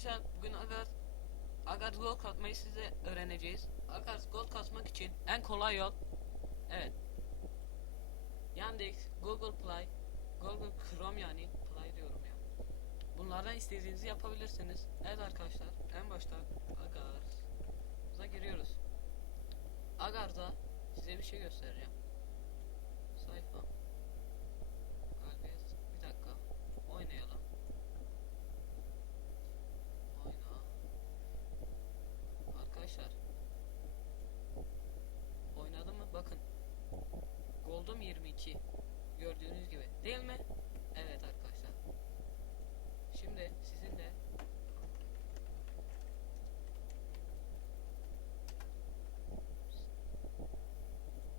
arkadaşlar bugün Agar Gold katmayı size öğreneceğiz. Agar Gold katmak için en kolay yol, evet, Yandex, Google Play, Google Chrome, yani Play diyorum ya. Bunlardan istediğinizi yapabilirsiniz. Evet arkadaşlar, en başta Agar'a giriyoruz. Agar'da size bir şey göstereceğim. Sayfa. Galibiyet. Bir dakika. Oynayalım. Oyna. Arkadaşlar. Oynadım mı? Bakın. Gold'um 22. Gördüğünüz gibi. Değil mi? Evet arkadaşlar. Şimdi sizinle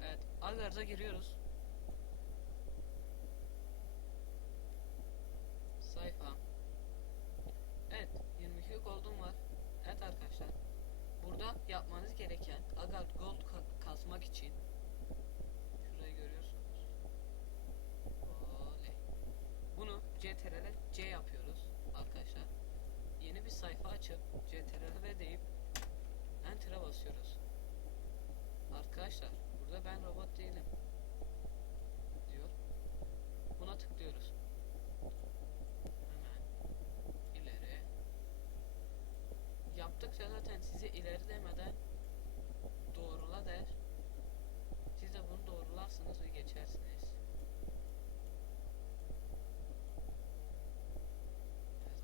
evet, Agar'da giriyoruz. Sayfa. Evet, 22 gold'um var. Evet arkadaşlar. Burada yapmanız gereken Agar Gold kasmak için şurayı görüyorsunuz. Oley. Bunu CTRL C yapıyoruz arkadaşlar. Yeni bir sayfa açıp CTRL V deyip Enter'a basıyoruz. Arkadaşlar burada ben robot değilim diyor. Buna tıklıyoruz. Hemen ileri. Yaptıkça zaten size ileri demeden doğrula der. Siz de bunu doğrularsınız ve geçersiniz.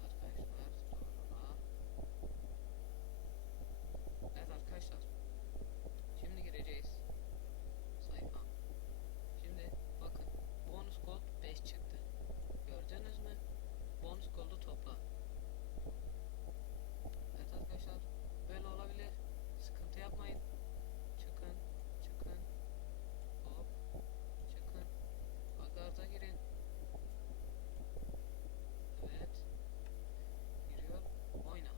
Evet arkadaşlar, doğrula. Evet arkadaşlar, şimdi gireceğiz sayfa. Şimdi bakın, bonus gold 5 çıktı. Gördünüz mü? Bonus gold'u topla. Evet arkadaşlar, böyle olabilir. Sıkıntı yapmayın. Çıkın, çıkın. Hop, çıkın. Agarda girin. Evet. Giriyor. Oyna.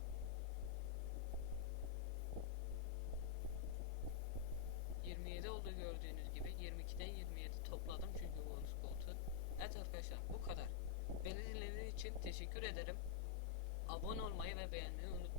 ...27 oldu gördüğünüz gibi. 22'den 27 topladım çünkü bonus gold'u. Evet arkadaşlar, bu kadar. Beni dinlediğiniz için teşekkür ederim. Abone olmayı ve beğenmeyi unutmayın.